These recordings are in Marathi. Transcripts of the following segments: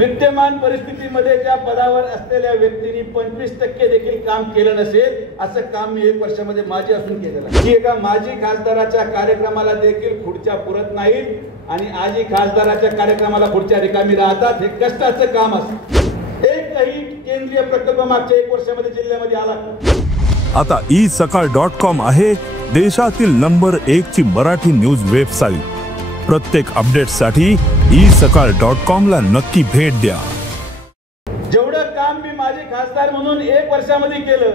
विद्यमान परिस्थितीमध्ये ज्या पदावर असलेल्या व्यक्तींनी 25% देखील काम केलं नसेल असं काम मी 1 वर्षामध्ये माझी असून केलेलं आहे की एका माजी खासदाराच्या कार्यक्रमाला देखील खुर्च्या पुरत नाहीत आणि आजी खासदाराच्या कार्यक्रमाला खुर्च्या रिकामी राहतात। हे कष्टाचं काम असतं। एकही केंद्रीय प्रकल्प मागच्या 1 वर्षामध्ये जिल्ह्यामध्ये आला। आता isakal.com आहे देशातील नंबर 1 ची मराठी न्यूज वेबसाईट। प्रत्येक अपडेटसाठी isakal.com ला नक्की भेट द्या। जेवढं काम मी माझे खासदार म्हणून 1 वर्षामध्ये केलं,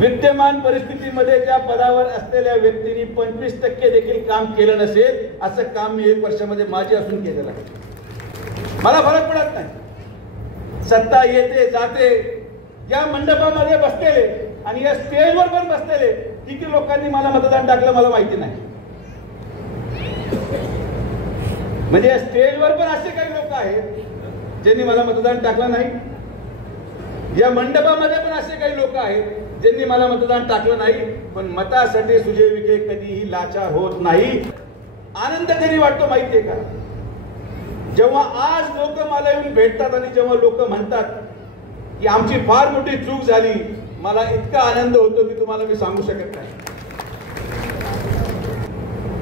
विद्यमान परिस्थितीमध्ये ज्या पदावर असलेल्या व्यक्तींनी 25% देखील काम केलं नसेल असं काम मी 1 वर्षामध्ये माझी असून केलेलं आहे। मला फरक पडत नाही। सत्ता येते जाते, या मंडपामध्ये बसलेले आणि या स्टेजवर पण बसलेले किती लोकांनी मला मतदान टाकलं मला माहिती नाही। म्हणजे या स्टेजवर पण असे काही लोक आहेत ज्यांनी मला मतदान टाकलं नाही। या मंडपामध्ये पण असे काही लोक आहेत ज्यांनी मला मतदान टाकलं नाही। पण मतासाठी सुजय विखे कधीही लाचार होत नाही। आनंद कधी वाटतो माहितीये का? जेव्हा आज लोक मला येऊन भेटतात आणि जेव्हा लोक म्हणतात की आमची फार मोठी चूक झाली, मला इतका आनंद होतो की तुम्हाला मी सांगू शकत नाही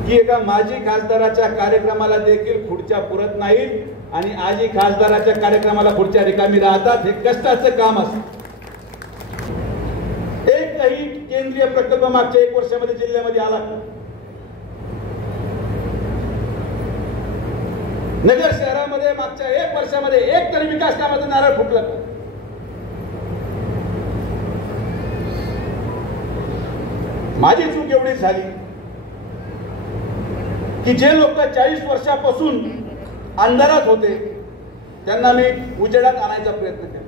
की एका माजी खासदाराच्या कार्यक्रमाला देखील खुर्च्या पुरत नाहीत आणि आजी खासदाराच्या कार्यक्रमाला खुर्च्या रिकामी राहतात। हे कष्टाचं काम असतं। एकही केंद्रीय प्रकल्प मागच्या 1 वर्षामध्ये जिल्ह्यामध्ये आला। नगर शहरामध्ये मागच्या 1 वर्षामध्ये एक तरी विकास कामाचं नारळ फुटलं। माझी चूक एवढीच झाली की जे लोक 40 वर्षापासून अंधारात होते त्यांना मी उजेडात आणायचा प्रयत्न केला।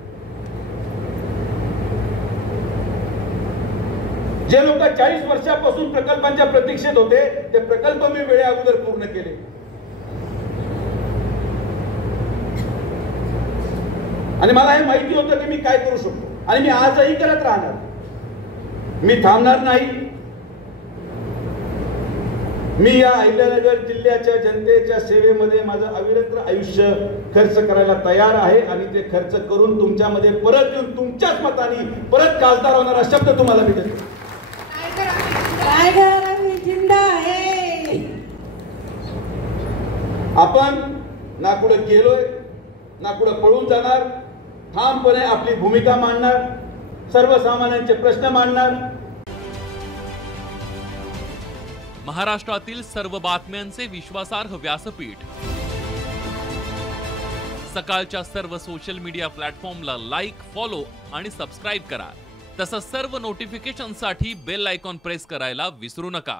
जे लोक 40 वर्षापासून प्रकल्पांच्या प्रतीक्षेत होते ते प्रकल्प मी वेळे अगोदर पूर्ण केले। आणि मला हे माहिती होतं की मी काय करू शकतो आणि मी आजही करत राहणार। मी थांबणार नाही। मी या अहिल्यानगर जिल्ह्याच्या जनतेच्या सेवेमध्ये माझं अविरत आयुष्य खर्च करायला तयार आहे आणि ते खर्च करून तुमच्यामध्ये परत येऊन तुमच्याच मताने परत खासदार होणारा शब्द तुम्हाला मी देतो। आपण ना कुठे गेलोय ना कुठे पळून जाणार, ठामपणे आपली भूमिका मांडणार, सर्वसामान्यांचे प्रश्न मांडणार। महाराष्ट्रातील सर्व बातम्यांचे विश्वासार्ह व्यासपीठ सकाळच्या सर्व सोशल मीडिया प्लॅटफॉर्मला लाईक, फॉलो आणि सबस्क्राईब करा। तसंच सर्व नोटिफिकेशनसाठी बेल आयकॉन प्रेस करायला विसरू नका।